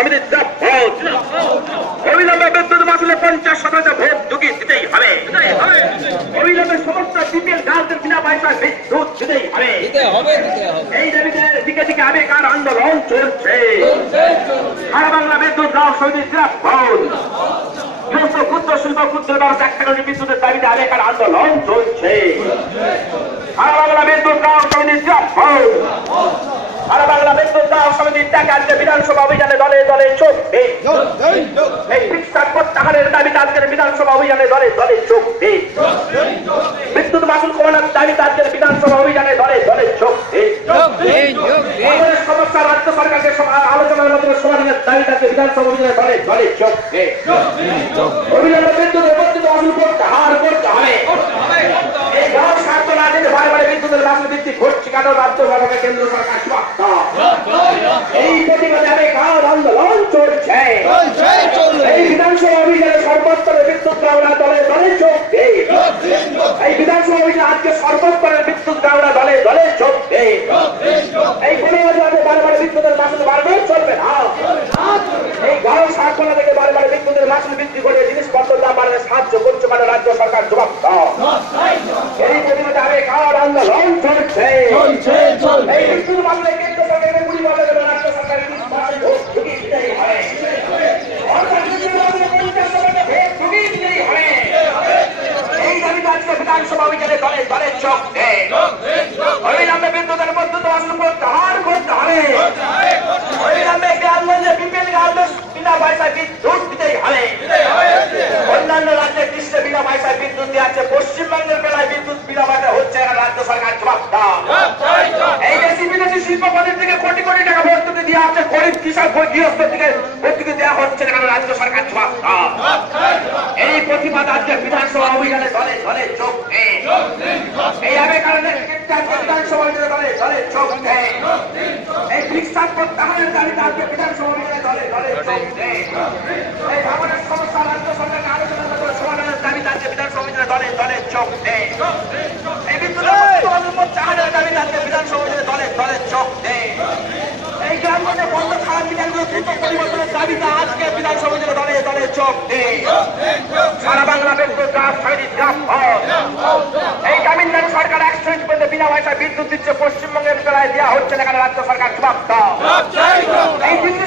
সমিতির অবিলম্বে বিদ্যুৎ মাসুলে 50% ভোট ঢুকিয়ে দিতেই হবে। অবিলম্বে সমস্ত বিপিএল গার্লদের বিনা পয়সায় বিদ্যুৎ দিতেই হবে। এই দাবিতে দিকে দিকে আবেকার আন্দোলন চলছে। সারা বাংলা বিদ্যুৎ গ্রাহক সমিতির সমস্ত ক্ষুদ্র শিল্প ক্ষুদ্র ব্যবসা 1 টাকা বিদ্যুতের দাবিতে আবেকার আন্দোলন চলছে। সারা বাংলা বিদ্যুৎ গ্রাহক সমিতির সারা বাংলা বিদ্যুৎ গ্রাহক সমিতির টাকা আজকে বিধানসভা অভিযানে দলে দলে চলবে। এই ফিক্সার প্রত্যাহারের দাবিতে আজকের বিধানসভা অভিযানে দলে দলে চলবে। বিদ্যুৎ মাসুল কমানোর দাবিতে আজকের বিধানসভা অভিযানে দলে দলে চলবে। সমস্যা রাজ্য সরকারকে আলোচনার মাধ্যমে সমাধানের দাবিতে আজকে বিধানসভা অভিযানে দলে দলে চলবে। অভিযানে বিদ্যুতের বর্ধিত মাসুল প্রত্যাহার করতে হবে। এই গাঁও স্বার্থ না জেনে বারে বারে বিদ্যুতের মাসুল বৃদ্ধি ঘটছে কেন রাজ্য সরকার কেন্দ্র সরকার এই প্রতিবাদে আবেকার আন্দোলন চলছে। এই বিধানসভা অভিযানে সর্বস্তরের বিদ্যুৎ গ্রাহকরা দলে দলে চলবে। এই বিধানসভা অভিযানে আজকে সর্বস্তরের বিদ্যুৎ গ্রাহকরা দলে দলে চলবে। এই প্রতিবাদে বারে বারে বিদ্যুতের মাসুল বাড়বে চলবে না। এই গাঁও সার্কলা থেকে বারে বারে বিদ্যুতের মাসুল বৃদ্ধি করে জিনিসপত্রের দাম বাড়াতে সাহায্য করছে কেন রাজ্য সরকার জবাব দাও। এই প্রতিবাদে আবেকার আন্দোলন চলছে। এই বিদ্যুৎ মাসুলের কেন্দ্র সরকারের গুলি বলে দেবে রাজ্য সরকার এই দাবিতে আজকে বিধানসভা অভিযানে দলে দলে চলবে। অবিলম্বে বিদ্যুতের বর্ধিত মাসুল প্রত্যাহার করতে হবে। অবিলম্বে গ্রামগঞ্জে বিপিএল গার্লদের বিনা পয়সায় বিদ্যুৎ দিতেই হবে। অন্যান্য রাজ্যে কৃষ্ণে বিনা পয়সায় বিদ্যুৎ দিয়ে আছে, পশ্চিমবঙ্গের বেলায় বিদ্যুৎ বিনা পয়সায় হচ্ছে রাজ্য সরকার জবাব দাও। এই দেশি বিদেশি শিল্পপতির থেকে কোটি কোটি টাকা ভর্তুকি দেওয়া আছে, গরিব কৃষক গৃহস্থ থেকে ভর্তুকি দেওয়া হচ্ছে কেন রাজ্য সরকার জবাব দাও। এই প্রতিবাদ আজকে বিধানসভা অভিযানে দলে দলে চলবে। এই আবেকারের বিধানসভা অভিযানে দলে দলে চলবে। এই ফিক্সার প্রত্যাহারের দাবিতে আজকে বিধানসভা অভিযানে দলে দলে চলবে। এই ভাঙনের সমস্যা রাজ্য সরকারকে আলোচনার মাধ্যমে সমাধানের দাবিতে আজকে বিধানসভা অভিযানে দলে দলে চলবে। এই বিদ্যুতের প্রত্যাহারের দাবিতে আজকে বিধানসভা অভিযানে দলে দলে চলবে। এই গ্রামগঞ্জে বন্ধ খারাপ মিটারগুলো দ্রুত পরিবর্তনের দাবিতে আজকে বিধানসভা অভিযানে দলে দলে চলবে। সারা বাংলা বিদ্যুৎ গ্রাহক সমিতির এই তামিলনাড়ু সরকার 100 পর্যন্ত বিনা পয়সায় বিদ্যুৎ দিচ্ছে, পশ্চিমবঙ্গের বেলায় দেওয়া হচ্ছে না কেন রাজ্য সরকার জবাব দাও। এই দিল্লি